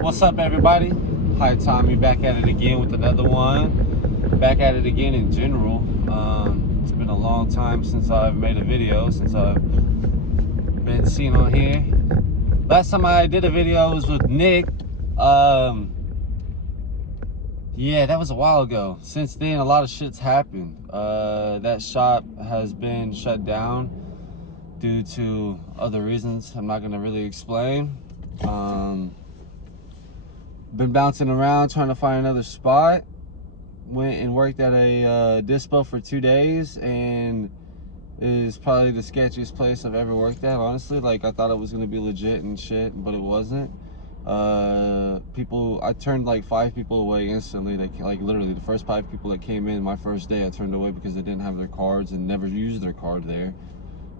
What's up, everybody? Hi, Tommy, back at it again with another one. Back at it again in general. It's been a long time since I've made a video, since I've been seen on here. Last time I did a video was with Nick. Yeah, that was a while ago. Since then, a lot of shit's happened. That shop has been shut down due to other reasons I'm not gonna really explain. Been bouncing around trying to find another spot. Went and worked at a dispo for 2 days, and it is probably the sketchiest place I've ever worked at, honestly. Like, I thought it was gonna be legit and shit, but it wasn't. I turned like 5 people away instantly. Like literally the first 5 people that came in my first day, I turned away because they didn't have their cards and never used their card there,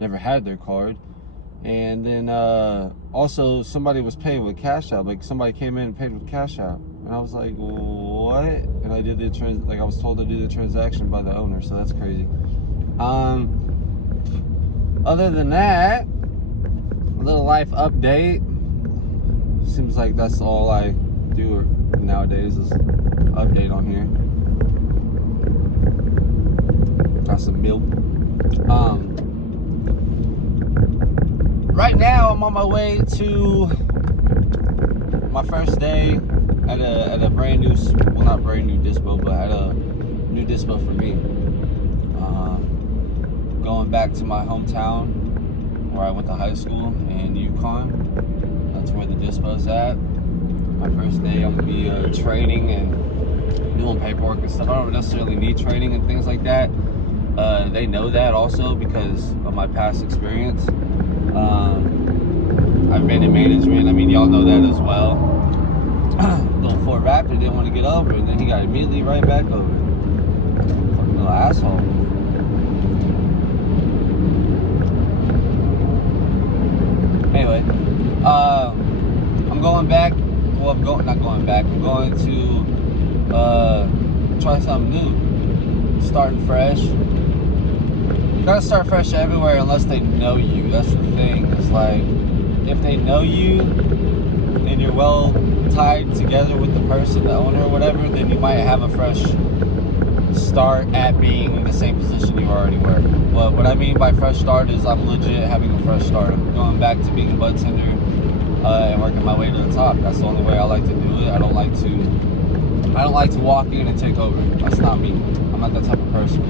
never had their card. And then also somebody was paying with Cash App. Like, somebody came in and paid with Cash App, and I was like, what? And I did I was told to do the transaction by the owner, so that's crazy. Other than that, a little life update. Seems like that's all I do nowadays is update on here. Got some milk. Right now I'm on my way to my first day at a brand new, well, not brand new dispo, but at a new dispo for me. Going back to my hometown where I went to high school in Yukon. That's where the dispo's at. My first day I'm gonna be training and doing paperwork and stuff. I don't necessarily need training and things like that. They know that also because of my past experience. I've been in management. I mean, y'all know that as well. Little Fort Raptor didn't want to get over it, and then he got immediately right back over it. Fucking little asshole. Anyway, I'm going back. Well, I'm not going back. I'm going to try something new. Starting fresh. You gotta start fresh everywhere unless they know you. That's the thing. It's like, if they know you and you're well tied together with the person, the owner or whatever, then you might have a fresh start at being in the same position you already were. But what I mean by fresh start is I'm legit having a fresh start. I'm going back to being a bud tender and working my way to the top. That's the only way I like to do it. I don't like to walk in and take over. That's not me. I'm not that type of person.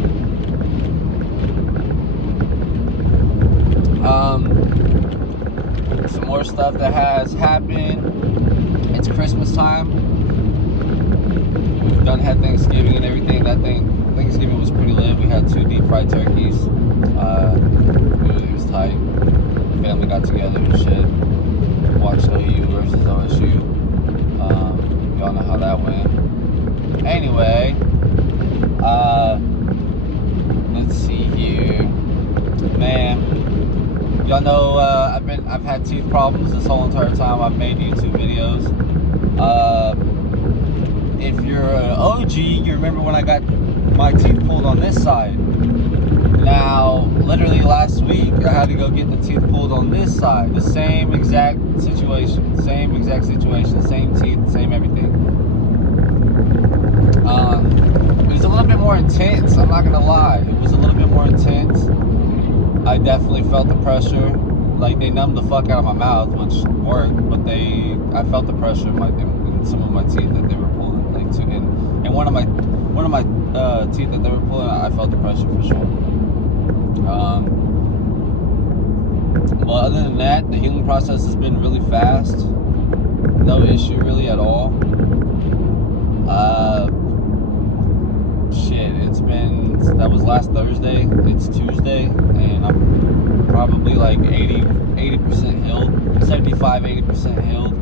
Some more stuff that has happened. It's Christmas time. We've had Thanksgiving and everything. Thanksgiving was pretty lit. We had 2 deep fried turkeys. It was tight. The family got together and shit. Watched OU versus OSU. Y'all know how that went. Anyway, let's see here, man. Y'all know I've had teeth problems this whole entire time I've made YouTube videos. If you're an OG, you remember when I got my teeth pulled on this side. Now, literally last week, I had to go get the teeth pulled on this side. The same exact situation, same teeth, same everything. It was a little bit more intense, I'm not gonna lie. It was a little bit more intense. I definitely felt the pressure. Like, they numbed the fuck out of my mouth, which worked, but I felt the pressure in some of my teeth that they were pulling. Like, and one of my teeth that they were pulling, I felt the pressure for sure. But other than that, the healing process has been really fast. No issue really at all. That was last Thursday. It's Tuesday, and I'm probably like 80% healed, 75-80% healed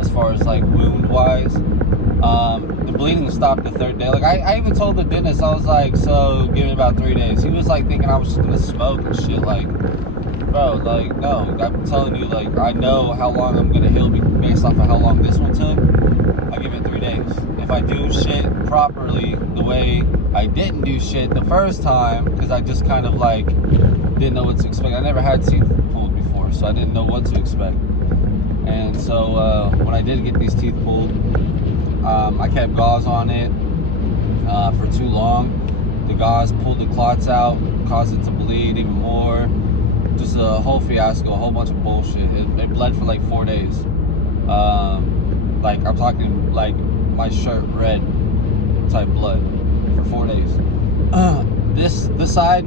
as far as like wound wise. The bleeding stopped the 3rd day. Like, I even told the dentist, I was like, so give it about 3 days. He was like thinking I was just gonna smoke and shit. Like, bro, like, no, I'm telling you, like, I know how long I'm gonna heal based off of how long this one took. I give it 3 days. If I do shit properly the way I didn't do shit the first time, because I just kind of like didn't know what to expect. I never had teeth pulled before, so I didn't know what to expect. And so when I I did get these teeth pulled. I kept gauze on it for too long. The gauze pulled the clots out, caused it to bleed even more. Just a whole fiasco, a whole bunch of bullshit. It bled for like 4 days. Like I'm talking like my shirt red type blood for 4 days. This side,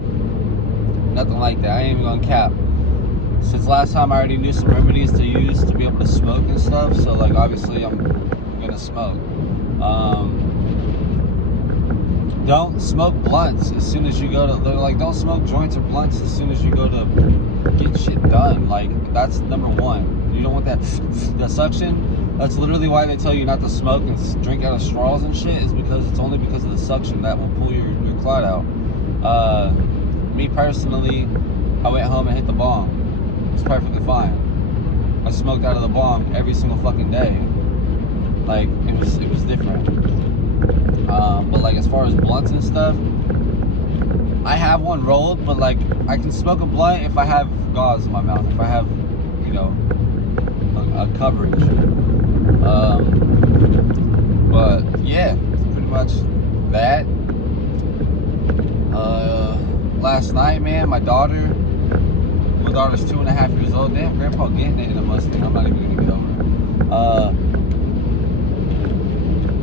nothing like that. I ain't even gonna cap. Since last time, I already knew some remedies to use to be able to smoke and stuff. So like obviously I'm gonna smoke. Don't smoke blunts as soon as you go to, like, don't smoke joints or blunts as soon as you go to get shit done. Like, that's number one. You don't want that suction. That's literally why they tell you not to smoke and drink out of straws and shit, is because it's only because of the suction that will pull your clot out. Me personally, I went home and hit the bong. It's perfectly fine. I smoked out of the bong every single fucking day. Like, it was different. But like as far as blunts and stuff, I have one rolled, but like I can smoke a blunt if I have gauze in my mouth, if I have, you know, a coverage. But yeah, it's pretty much that. Last night, man, my daughter's 2.5 years old. Damn, Grandpa getting it in a Mustang. I'm not even gonna get over it.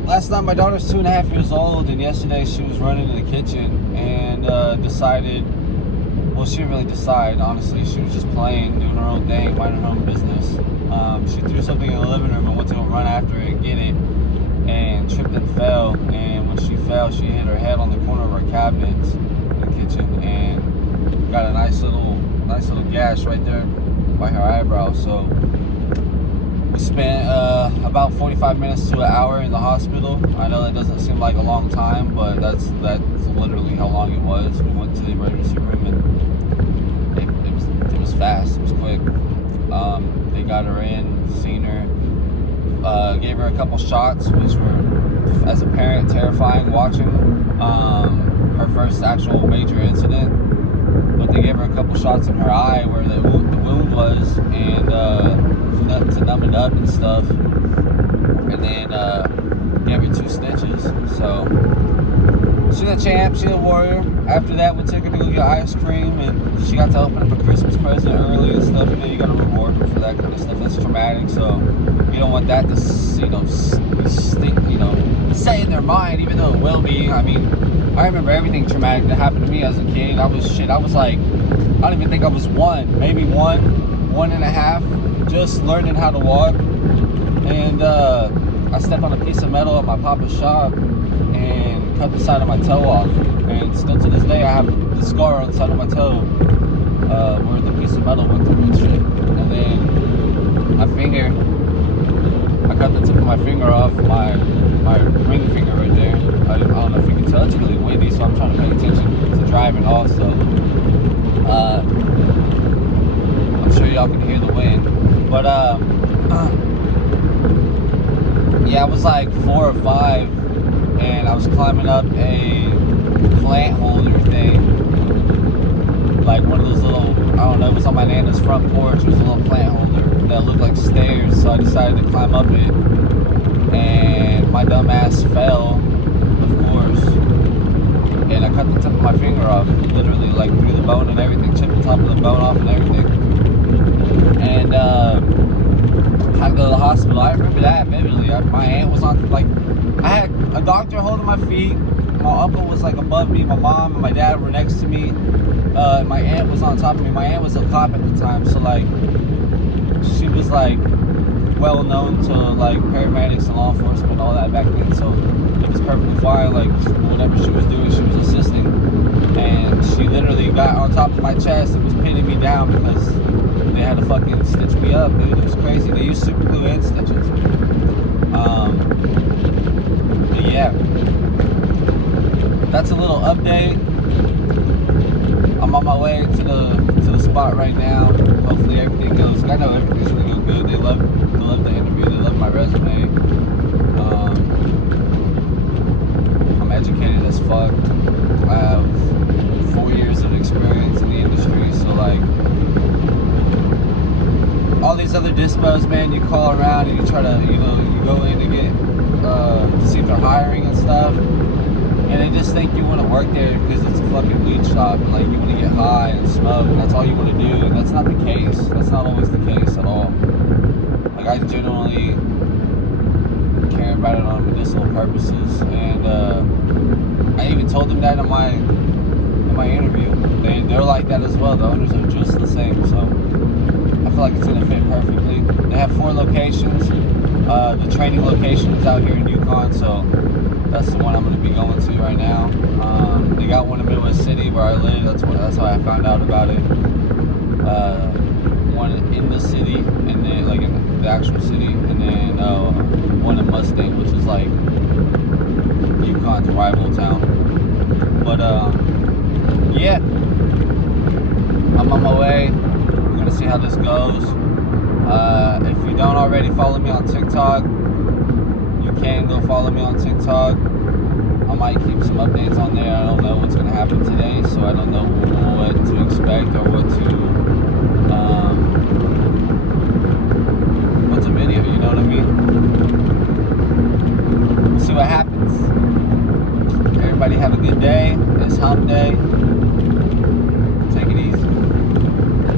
Last night, my daughter's 2.5 years old, and yesterday she was running in the kitchen and decided, well, she didn't really decide, honestly. She was just playing, doing her own thing, minding her own business. She threw something in the living room and went to go run after it and get it, and tripped and fell. And when she fell, she hit her head on the corner of our cabinets in the kitchen and got a nice little gash right there by her eyebrow. So we spent about 45 minutes to an hour in the hospital. I know that doesn't seem like a long time, but that's literally how long it was. We went to the emergency room and it was fast. It was quick. They got her in, seen her, gave her a couple shots, which were, as a parent, terrifying watching. Her first actual major incident. But they gave her a couple shots in her eye where the wound was, and to numb it up and stuff, and then gave her 2 stitches. So she's a champ, she's a warrior. After that, we took her to go get ice cream, and she got to open up a Christmas present early and stuff. You know, you got to reward her for that kind of stuff. That's traumatic, so you don't want that to, stay in their mind, even though it will be. I mean, I remember everything traumatic that happened to me as a kid. I was like, I don't even think I was maybe 1.5, just learning how to walk. And I stepped on a piece of metal at my papa's shop and cut the side of my toe off. And still to this day, I have the scar on the side of my toe where the piece of metal went through and shit. And then my finger, I cut the tip of my finger off, my ring finger right there. I don't know if you can tell, it's really windy, so I'm trying to pay attention to driving also. I'm sure y'all can hear the wind. But yeah, I was like 4 or 5, and I was climbing up a plant holder thing. Like one of those little, I don't know, it was on my nana's front porch. It was a little plant holder that looked like stairs, so I decided to climb up it. And my dumb ass fell, of course, and I cut the tip of my finger off, literally, like through the bone and everything, chipped the top of the bone off and everything. And had to go to the hospital. I remember that vividly. My aunt was on, like, I had a doctor holding my feet. My uncle was like above me. My mom and my dad were next to me. My aunt was on top of me. My aunt was a cop at the time, so like, she was like well known to like paramedics and law enforcement and all that back then, so it was perfectly fine. Like, whatever she was doing, she was assisting, and she literally got on top of my chest and was pinning me down because they had to fucking stitch me up, dude. It was crazy. They used super glue and stitches. But yeah, that's a little update. I'm on my way to the spot right now. Hopefully everything goes. I know everything's gonna go good. They love the interview. They love my resume. I'm educated as fuck. I have 4 years of experience in the industry. So like, all these other dispos, man, you call around. try to, you know, you go in to get to see if they're hiring and stuff, and they just think you want to work there because it's a fucking weed shop, and like you want to get high and smoke, and that's all you want to do, and that's not the case. That's not always the case at all. Like, I genuinely care about it on medicinal purposes, and I even told them that in my interview. They're like that as well. The owners are just the same, so I feel like it's gonna fit perfectly. They have 4 locations. The training location is out here in Yukon, so that's the one I'm gonna be going to right now. They got one in Midwest City where I live. That's how I found out about it. One in the city, and then like in the actual city, and then one in Mustang, which is like Yukon's rival town. But yeah, I'm on my way. We're gonna see how this goes. If you don't already follow me on TikTok, you can go follow me on TikTok. I might keep some updates on there. I don't know what's gonna happen today, so I don't know what to expect or what to what's a video, you know what I mean? We'll see what happens. Everybody have a good day. It's hump day.